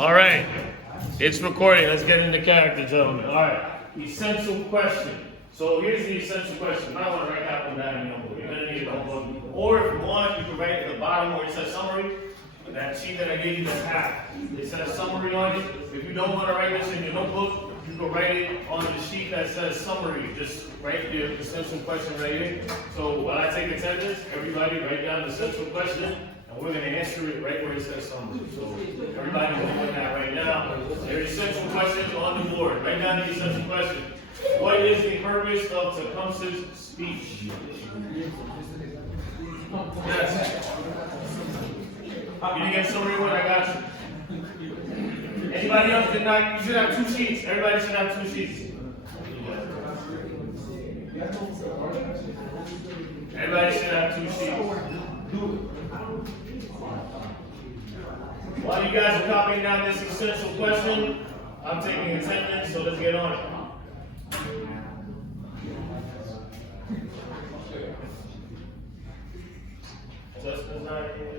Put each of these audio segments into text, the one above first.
All right. It's recording. Let's get into character, gentlemen. All right. Essential question. So here's the essential question. I want to write that one down in your notebook. You're going to need a notebook. Or if you want, you can write it at the bottom where it says summary. That sheet that I gave you, that's half. It says summary on it. If you don't want to write this in your notebook, you can write it on the sheet that says summary. Just write the essential question right here. So when I take attendance, everybody write down the essential question, and we're going to answer it right where it says summary. So everybody will do that right now. There's essential questions on the board. Write down the essential question. What is the purpose of Tecumseh's speech? Yes. You didn't get summary one, I got you. Anybody else did not? You should have two sheets. Everybody should have two sheets. Everybody should have two sheets. While you guys are copying down this essential question, I'm taking attendance, so let's get on it. Justin's not here.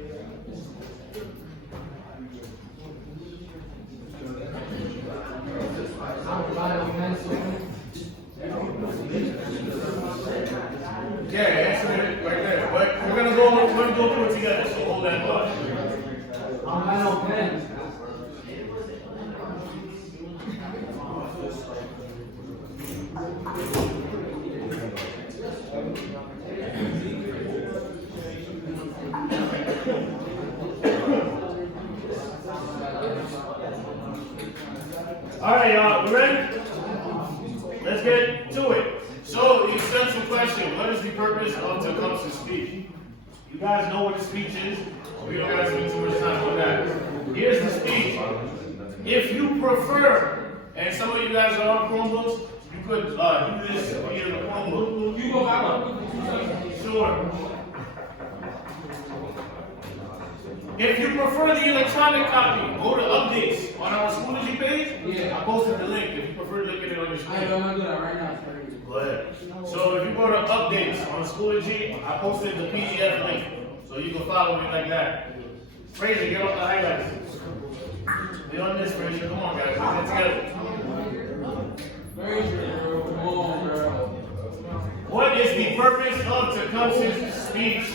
Yeah, answer it right there. But we're gonna go through it together, so hold that thought. All right, y'all, we ready? Let's get to it. So, the essential question, what is the purpose of Tecumseh's speech? You guys know what the speech is. We don't have to spend too much time on that. Here's the speech. If you prefer, and some of you guys are on Chromebooks, you could do this via the Chromebook. You go back up. Sure. If you prefer the electronic copy, go to updates on our Schoology page. Yeah. I posted the link if you prefer to look at it on your screen. I'm doing that right now. Go ahead. So if you go to updates on Schoology, I posted the PDF link. So you can follow me like that. Fraser, get off the highlights. We on this, Fraser. Come on, guys. Let's get together. Fraser, come on, girl. What is the purpose of Tecumseh's speech?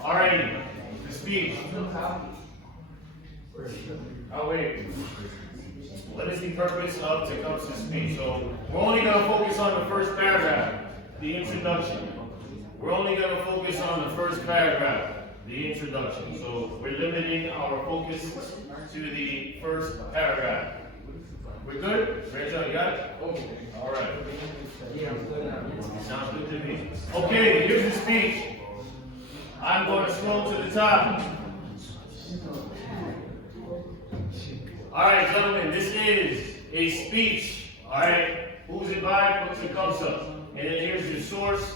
Alrighty, the speech. Oh, wait. What is the purpose of Tecumseh's speech? So, we're only going to focus on the first paragraph, the introduction. We're only going to focus on the first paragraph, the introduction. So, we're limiting our focus to the first paragraph. We're good? Rachel, you got it? Okay. Alright. Sounds good to me. Okay, here's the speech. I'm going to scroll to the top. Alright, gentlemen, this is a speech. Alright, who's it by? Tecumseh. And then here's your source.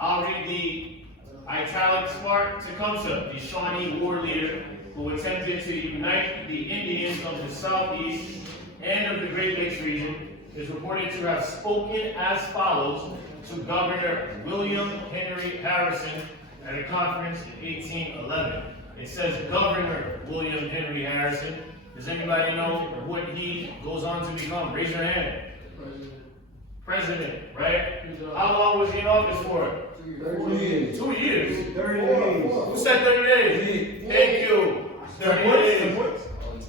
I'll read the italics part. Tecumseh, the Shawnee war leader who attempted to unite the Indians of the Southeast and of the Great Lakes region, is reported to have spoken as follows to Governor William Henry Harrison at a conference in 1811. It says Governor William Henry Harrison. Does anybody know what he goes on to become? Raise your hand. President, right? How long was he in office for? 2 years. 2 years? 30 days. Who said 30 days? Thank you. 30 days.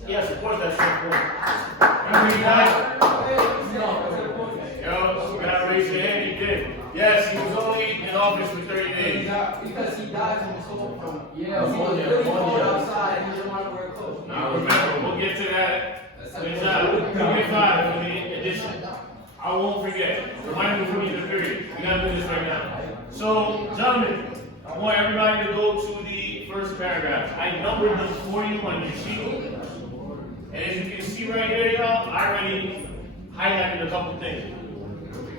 Yes, of course that's important. Remember he died? Yo, you gotta raise your hand, he did. Yes, he was only in office for 30 days. Because he died from the cold. Yeah, he was really cold outside and he didn't want to wear clothes. Now remember, we'll get to that. We'll get 5 for the addition. I won't forget. Remind me for the period. We gotta do this right now. So, gentlemen, I want everybody to go to the first paragraph. I numbered them for you on your sheet. And as you can see right here, y'all, I already highlighted a couple things.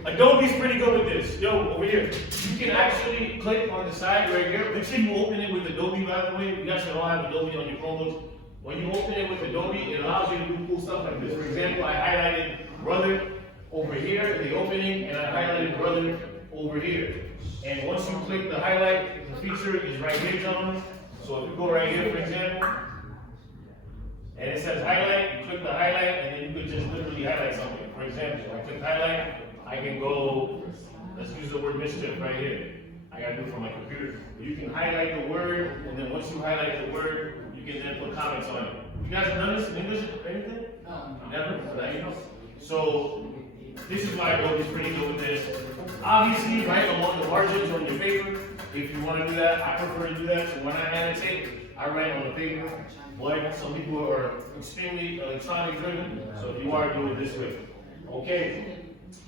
Adobe's pretty good with this. Yo, over here. You can actually click on the side right here. Make sure you open it with Adobe, by the way. You guys should all have Adobe on your Chromebooks. When you open it with Adobe, it allows you to do cool stuff like this. For example, I highlighted brother over here in the opening, and I highlighted brother over here. And once you click the highlight, the feature is right here, gentlemen. So if you go right here, for example, and it says highlight, you click the highlight, and then you could just literally highlight something. For example, I click highlight, I can go, let's use the word mischief right here. I gotta do it from my computer. You can highlight the word, and then once you highlight the word, you can then put comments on it. You guys have done this in English or anything? Never? But you know. So, this is why I go this pretty good with this. Obviously, right along the margins on your paper, if you want to do that, I prefer to do that. So when I annotate, I write on the paper. But some people are extremely electronic driven, so if you are, do it this way. Okay,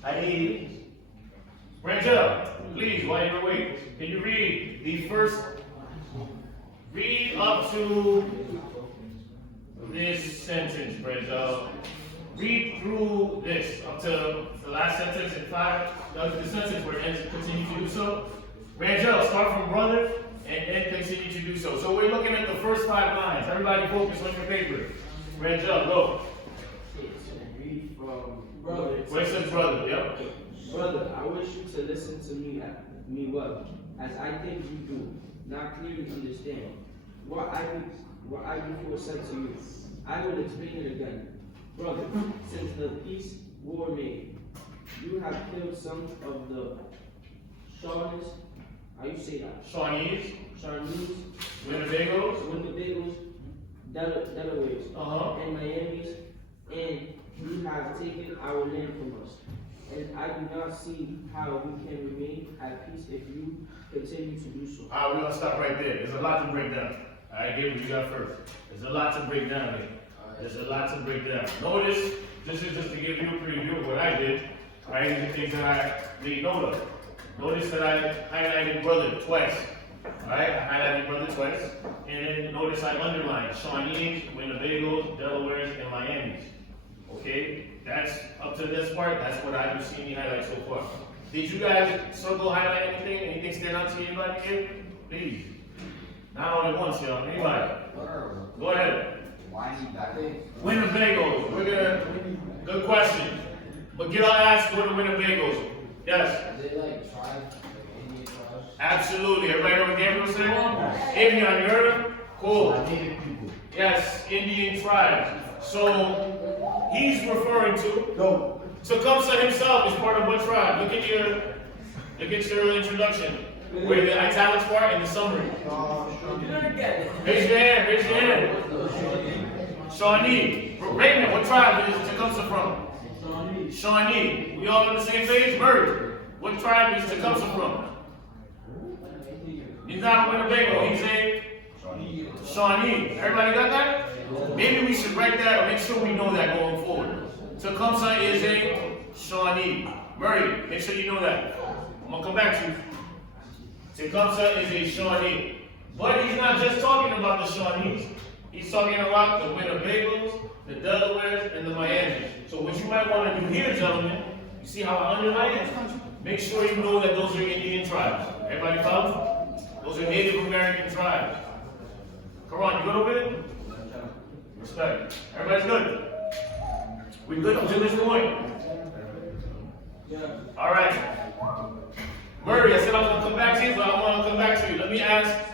I need Rangel, please, while you're awake, can you read the first, read up to this sentence, Rangel. Read through this up to the last sentence in 5. The sentence where it ends, continue to do so. Rangel, start from brother and then continue to do so. So we're looking at the first 5 lines. Everybody focus on your paper. Rangel, go. Read from brother. Where it says brother, yep. Brother, I wish you to listen to me well, as I think you do, not clearly understand. What I before said to you, I will explain it again. Brother, since the peace war made, you have killed some of the Shawnees, how you say that? Shawnees, Winnebagos, Delawares, and Miamis, and you have taken our land from us. And I do not see how we can remain at peace if you continue to do so. Alright, we're gonna stop right there. There's a lot to break down. Alright, get what you got first. There's a lot to break down here. There's a lot to break down. Notice, this is just to give you a preview of what I did. Right, these are things that I made note of. Notice that I highlighted brother twice. Alright, I highlighted brother twice. And then notice I underlined Shawnees, Winnebagos, Delawares, and Miamis. Okay, that's up to this part. That's what I've seen me highlight so far. Did you guys circle, highlight anything? Anything stand out to you, anybody here? Please. Not all at once, y'all. Anybody? Go ahead. Winnebagos. We're gonna. Good question. But get on ask what are Winnebagos? Yes. Is it like tribes, like Indian tribes? Absolutely. Everybody know what Gabriel said? Indian, you heard him? Cool. Yes, Indian tribes. So he's referring to Tecumseh himself is part of what tribe? Look at your introduction. Where the italics part and the summary. Raise your hand, raise your hand. Shawnee. Raymond, what tribe is Tecumseh from? Shawnee. We all on the same page? Bird. What tribe is Tecumseh from? He's not a Winnebago, he's a Shawnee. Everybody got that? Maybe we should write that or make sure we know that going forward. Tecumseh is a Shawnee. Murray, make sure you know that. I'm gonna come back to you. Tecumseh is a Shawnee. But he's not just talking about the Shawnees. He's talking about the Winnebagos, the Delawares, and the Miamis. So what you might want to do here, gentlemen, you see how I underline it? Make sure you know that those are Indian tribes. Everybody follow? Those are Native American tribes. Karan, you good over there? Respect. Everybody's good? We good up to this point? Yeah. All right. Murray, I said I was going to come back to you, but I want to come back to you. Let me ask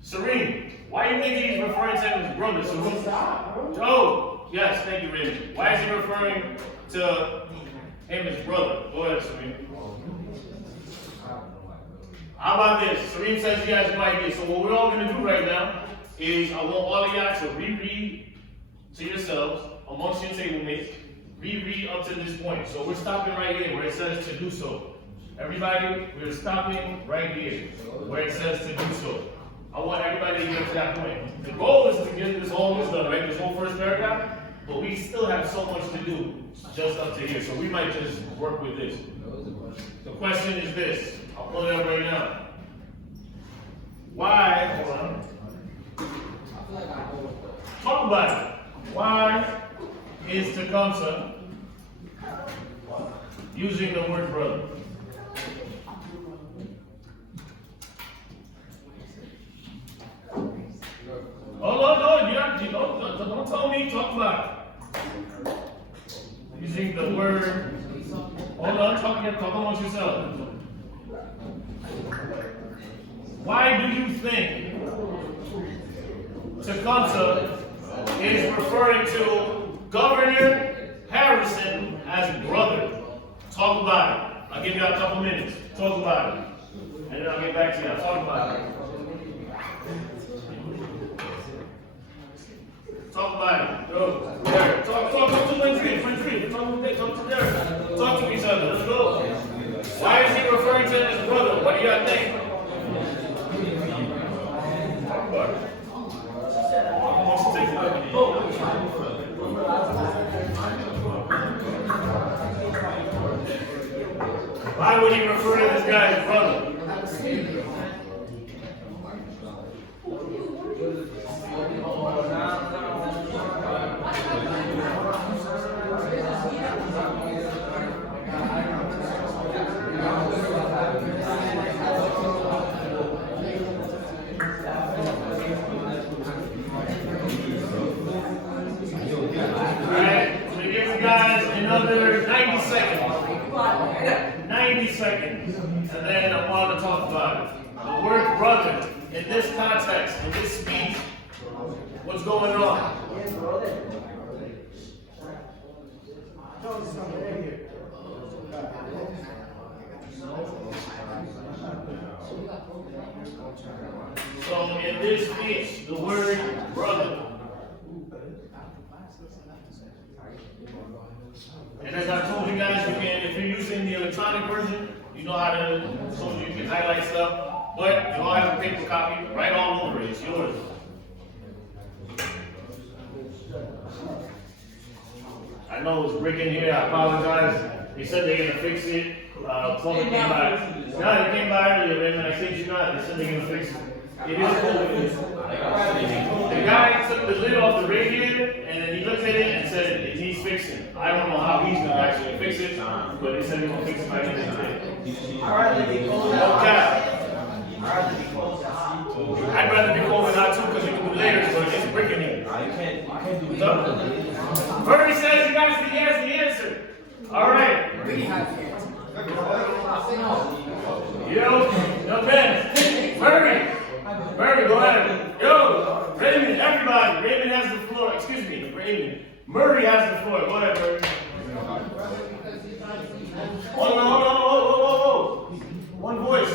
Serene, why do you think he's referring to him as brother? Serene? Oh, yes, thank you, Raymond. Why is he referring to him as brother? Go ahead, Serene. How about this? Serene says he has no idea. So what we're all going to do right now is I want all of y'all to reread to yourselves amongst your table mates. Reread up to this point. So we're stopping right here where it says to do so. Everybody, we're stopping right here where it says to do so. I want everybody to get to that point. The goal is to get this whole list done, right? This whole first paragraph. But we still have so much to do just up to here. So we might just work with this. The question is this. I'll pull it up right now. Why? Hold on. Talk about it. Why is Tecumseh using the word brother? Don't tell me, talk about it. Using the word, hold on, talk amongst yourself. Why do you think Tecumseh is referring to Governor Harrison as brother. Talk about it. I'll give you a couple minutes. Talk about it. And then I'll get back to you. I'll talk about it. Talk about it. Go. Derek. Talk to Winfrey. Talk to Derek. Talk to each other. Let's go. Why is he referring to him as brother? What do y'all think? Talk about it. Why would he refer to this guy as brother? Another 90 seconds. 90 seconds. And then I want to talk about it. The word brother, in this context, in this speech, what's going on? So in this speech, the word brother. And as I told you guys, if you're using the electronic version, you know how to, so you can highlight stuff. But you all have a paper copy, write all over it. It's yours. I know it's breaking here. I apologize. They said they're gonna fix it. Plumber came by. No, they came by earlier, man. I said you not. They said they're gonna fix it. It is cold. The guy took the lid off the radiator and then he looked at it and said it needs fixing. I don't know how he's gonna actually fix it, but they said they're gonna fix it by the end of the day. I'd rather be cold than hot. I'd rather be cold than hot. I'd rather be cold than hot too because you can do layers, but it's breaking it. You can't do it. Murray says you guys he has the answer. All right. Yo, Ben. Murray, go ahead. Yo, Raymond, everybody. Raymond has the floor. Excuse me, Raymond. Murray has the floor. Go ahead, Murray. Hold on. One voice.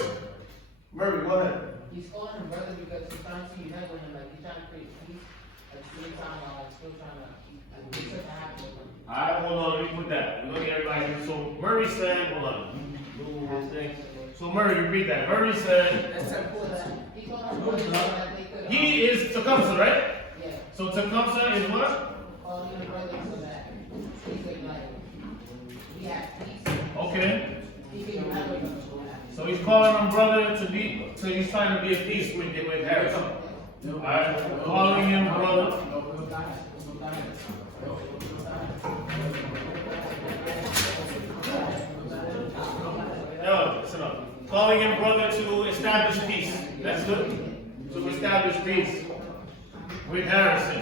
Murray, go ahead. He's calling him brother because he's trying to see you heckling him, like he's trying to create peace, like still trying to fix it to happen with him. Alright, hold on, let me put that. Look at everybody. So Murray said, hold on. So Murray, repeat that. Murray said, He called him brother so that they could. he is Tecumseh, right? Yeah, So Tecumseh is what? calling him brother so that he could like, he had peace. Okay. He could have with him. So he's calling him brother to be, so he's trying to be at peace with Harrison. Alright, calling him brother. No, listen up. Calling him brother to establish peace. That's good. To establish peace with Harrison.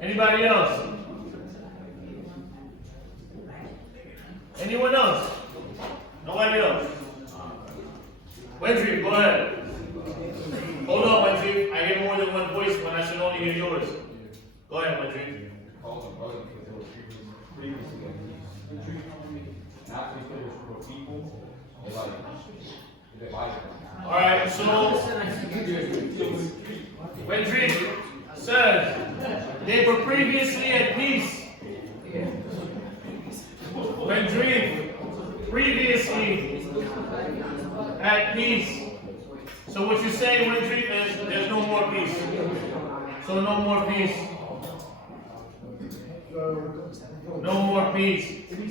Anybody else? Anyone else? Nobody else? Wendy, go ahead. Hold on, Wendy. I hear more than one voice when I should only hear yours. Go ahead, Wendy. Alright, so Wendy says they were previously at peace. When dream previously at peace. So what you're saying when dream is there's no more peace. So no more peace. No more peace.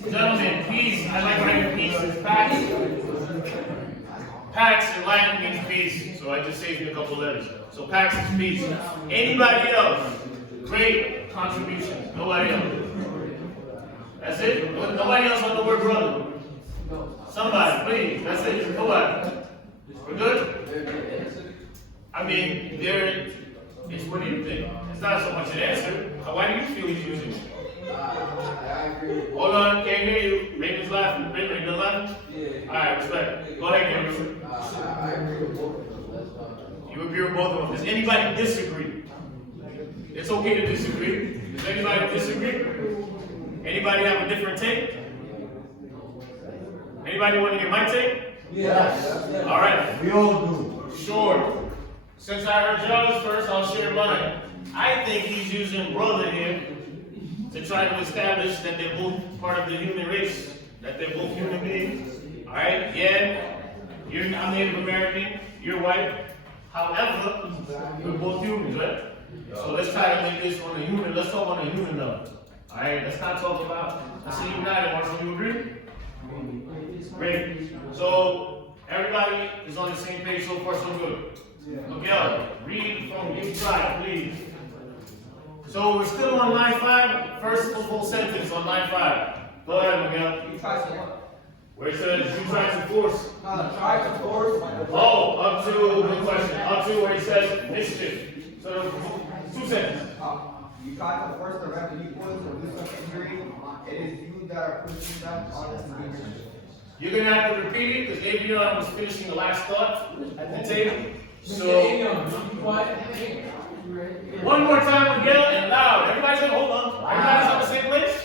Gentlemen, peace, I like writing peace. It's pax. Pax in Latin means peace. So I just saved you a couple letters. So pax is peace. Anybody else? Great contribution. Nobody else. That's it? Nobody else on the word brother? Somebody, please. That's it. Nobody. We're good? I mean, it's what do you think? It's not so much an answer. Why do you feel he's using it? I agree. Hold on, can't hear you. Raven's laughing. Raven, you laughing? Yeah. Alright, respect. Go ahead, Gabriel. I agree with both of them. You agree with both of them. Does anybody disagree? It's okay to disagree. Does anybody disagree? Anybody have a different take? Anybody want to hear my take? Yes. All right. We all do. Sure. Since I heard y'all's first, I'll share mine. I think he's using brother here to try to establish that they're both part of the human race, that they're both human beings. All right? Yeah, I'm Native American, you're white. However, we're both humans, right? So let's try to make this on a human. Let's talk on a human level. All right? Let's not talk about. Let's see united. Marshall, you agree? Great. So everybody is on the same page so far, so good. Miguel, read from you side, please. So we're still on line 5, first full sentence on line 5. Go ahead, Miguel. You try to what? Where it says you try to force. Try to force. Oh, up to the question. Up to where it says mischief. So 2 sentences. You try to force the rest of the people to do some injury. It is you that are pushing them on this leadership. You're gonna have to repeat it because Avion was finishing the last thought at the table. So one more time, Miguel, and loud. Everybody's gonna hold on. Everybody's on the same place?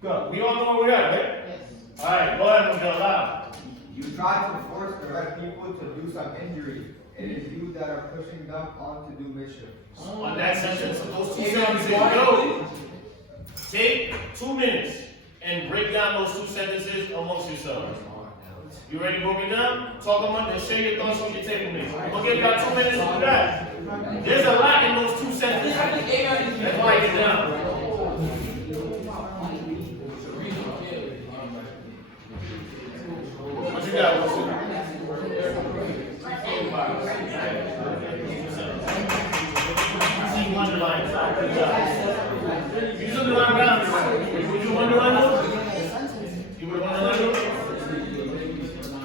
We all know where we're at, right? Yes. Alright, go ahead, Miguel, loud. You try to force the rest people to do some injury. It is you that are pushing them on to do mischief. On that sentence, those 2 sentences, go. Take 2 minutes and break down those 2 sentences amongst yourselves. You ready to break it down? Talk among and share your thoughts on your table mates. We're gonna give you about 2 minutes to do that. There's a lot in those 2 sentences. That's why I get down. What you got, Wilson? See Wonderline. You should do Wonderline. Would you Wonderline those? You would Wonderline those?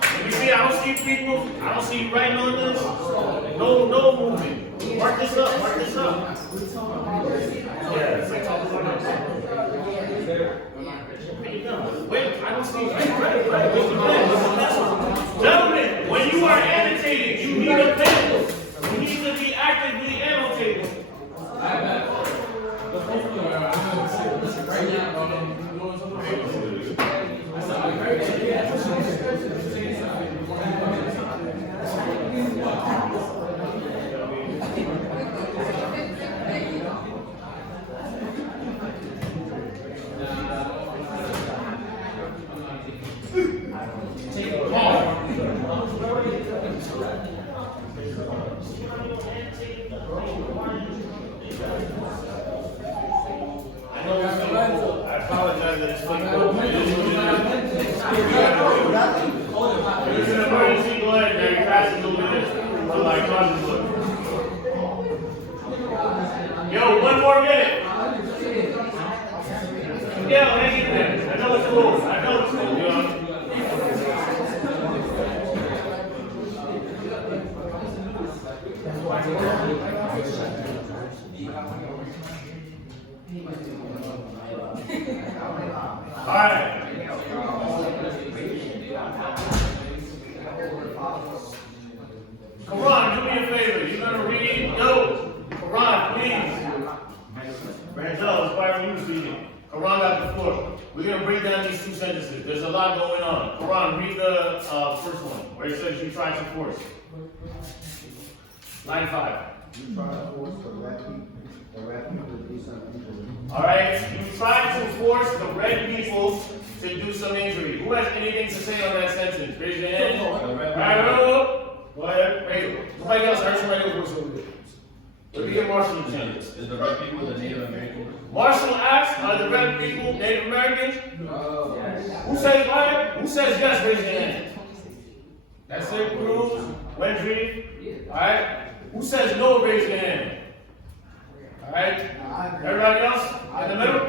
Let me see, I don't see people, I don't see you writing on this. No movement. Mark this up, mark this up. Yeah, it's like talking about this. Wait, I don't see you writing. Right. What's the pen? Gentlemen, when you are annotating, you need a pen. You need to be actively annotating. I apologize that it's funny. It's an emergency, go ahead, Mary. Pass it over there. So like, yo, 1 more minute. Yo, hang in there. I know it's cold. I know it's cold, yo. All right. Quran, do me a favor. You're gonna read. Yo, Quran, please. Rangel, it's by you speaking. Quran got the floor. We're gonna break down these 2 sentences. There's a lot going on. Quran, read the first one where it says you try to force. Line 5. You try to force the rest people to do some injury. Alright, you try to force the red people to do some injury. Who has anything to say on that sentence? Raise your hand. Alright, go ahead. Raise it. Somebody else, I heard somebody else over there. Let me get Marshall a chance. Is the red people the Native Americans? Marshall asked, are the red people Native Americans? Who says what? Who says yes? Raise your hand. That's it, Cruz. Wendry. Alright. Who says no? Raise your hand. Alright? Everybody else? In the middle?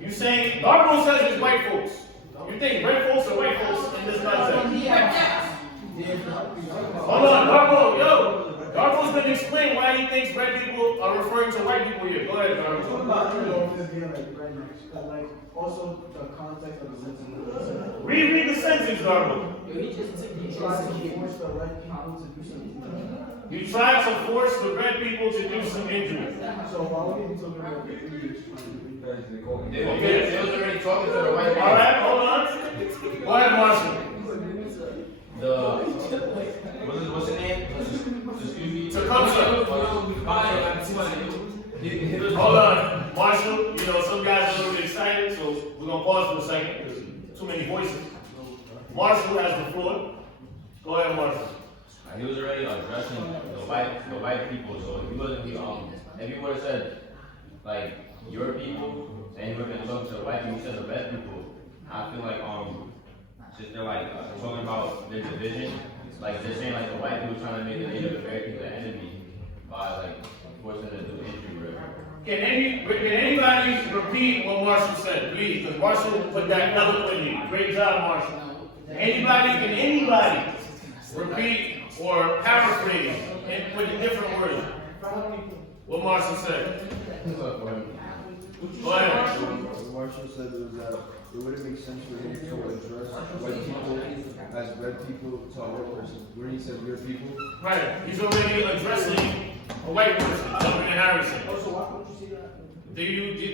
You saying, Darbo says it's white folks. You think red folks or white folks in this context? Hold on, Darbo, yo! Darbo's gonna explain why he thinks red people are referring to white people here. Go ahead, Darbo. Also, the context of the sentence. Reread the sentence, Darbo. Yo, he just took the Try to force the right people to do something. You try to force the red people to do some injury. So why would you talking about the English? They was already talking to the white people. Alright, hold on. Go ahead, Marshall. What's the name? Excuse me. Tecumseh. Hold on. Marshall, you know, some guys are a little bit excited, so we're going to pause for a second because too many voices. Marshall has the floor. Go ahead, Marshall. He was already addressing the white people, so if he wasn't if he would have said like your people and he would have been talking to the white people, he said the red people, I feel like just they're like talking about their division, like they're saying like the white people trying to make the Native Americans the enemy by like forcing them to do injury or whatever. Can anybody repeat what Marshall said, please? Because Marshall put that eloquently. Great job, Marshall. Can anybody repeat or paraphrase and put in different words what Marshall said? Go ahead. Marshall said was that it wouldn't make sense for him to address white people as red people to a white person. Where he said weird people. Right. He's already addressing a white person, Governor Harrison. So why would you say that?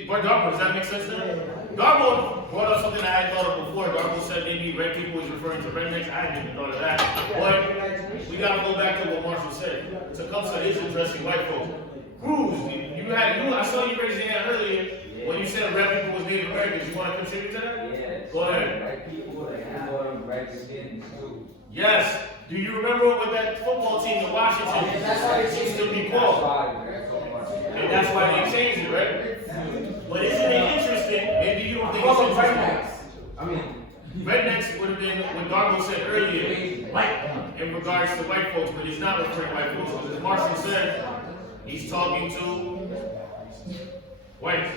But Darbo, does that make sense then? Darbo brought up something I hadn't thought of before. Darbo said maybe red people was referring to rednecks. I hadn't even thought of that. But we gotta go back to what Marshall said. Tecumseh is addressing white folks. Cruz, I saw you raise your hand earlier when you said red people was Native Americans. You want to contribute to that? Yeah. Go ahead. White people that have black skin too. Yes. Do you remember what that football team in Washington used to be called? And that's why they changed it, right? But isn't it interesting? Maybe you don't think it's interesting. Rednecks would have been what Darbo said earlier, like in regards to white folks, but he's not referring to white folks. Because as Marshall said, he's talking to white.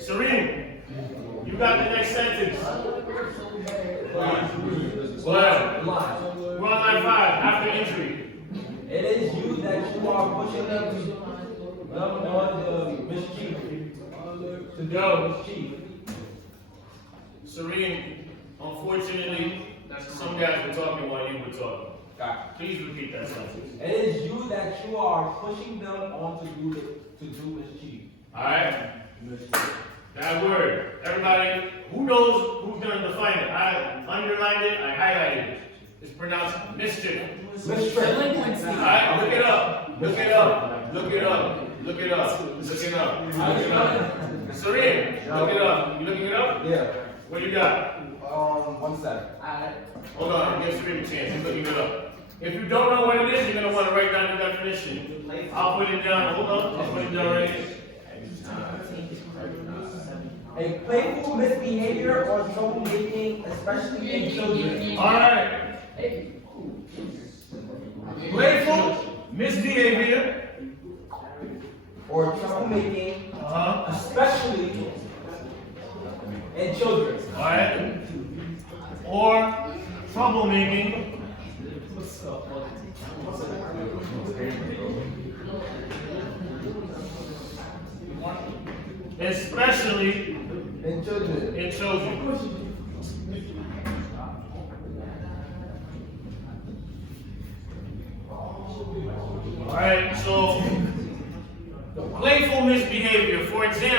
Serene, you got the next sentence. Go ahead. We're on line 5, after injury. It is you that you are pushing them on the mischief. To Go. mischief. Serene, unfortunately, some guys were talking while you were talking. Please repeat that sentence. It is you that you are pushing them on to do mischief. Alright? That word. Everybody, who knows who's gonna define it? I underlined it, I highlighted it. It's pronounced mischief. Alright, look it up. Look it up. Look it up. Look it up. Look it up. Look it up. Serene, look it up. You looking it up? Yeah. What you got? 1 second. Hold on, give Serene a chance. He's looking it up. If you don't know what it is, you're gonna want to write down the definition. I'll put it down. Hold on. I'll put it down right here. A playful misbehavior or troublemaking, especially in children. Alright. Playful misbehavior. Or troublemaking, especially in children. Alright. Or troublemaking. Especially In children. in children. Alright, so playful misbehavior, for example.